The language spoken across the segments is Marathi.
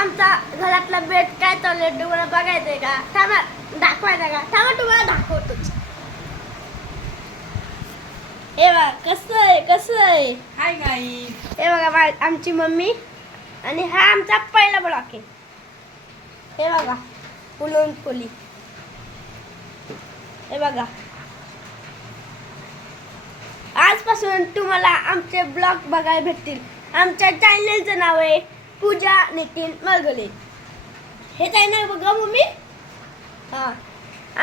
आमचा घरातला बेट काय चाललंय तुम्हाला बघायचंय का? थांबा दाखवायचा का? थांबा तुम्हाला दाखवतोच. हे बघा कसं आहे. Hi guys. हे बघा आमची मम्मी आणि हा आमचा पहिला ब्लॉक आहे. हे बघा पुलनपुली. हे बघा आजपासून तुम्हाला आमचे ब्लॉग बघायला भेटतील. आमच्या चॅनलचं नाव आहे पूजा नितीन मरगले. हे चॅनल बघा मम्मी. हां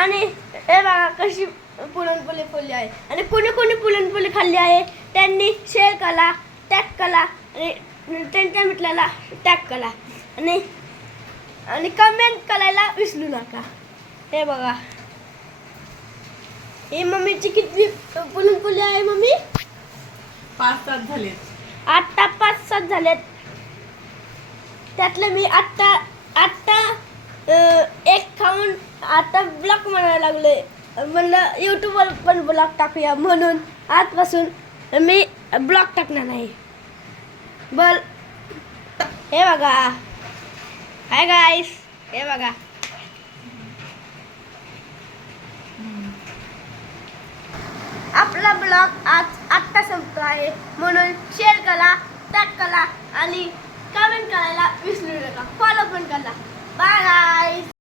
आणि हे बघा कशी पुरणपोळी फुलली आहे आणि कोणी कोणी पुरणपोळी खाल्ली आहे त्यांनी शेअर करा, टॅग करा आणि त्यांच्या मित्राला टॅग करा आणि कमेंट करायला विसरू नका. हे बघा ही मम्मीची किती पुरणपोळी आहे मम्मी? 5-7 झालेत. आता 5-7 झालेत. त्यातलं मी आत्ता एक खाऊन आता ब्लॉग म्हणायला लागलोय. म्हणलं यूट्यूबवर पण ब्लॉग टाकूया म्हणून आजपासून मी ब्लॉग टाकणार नाही. बर हे बघा. Hi guys. हे बघा आपला ब्लॉग आत्ता संपतो आहे म्हणून शेअर करा, टॅग करा आणि कमेंट करायला विसरू नका. फॉलो पण करा. बाय गाईस.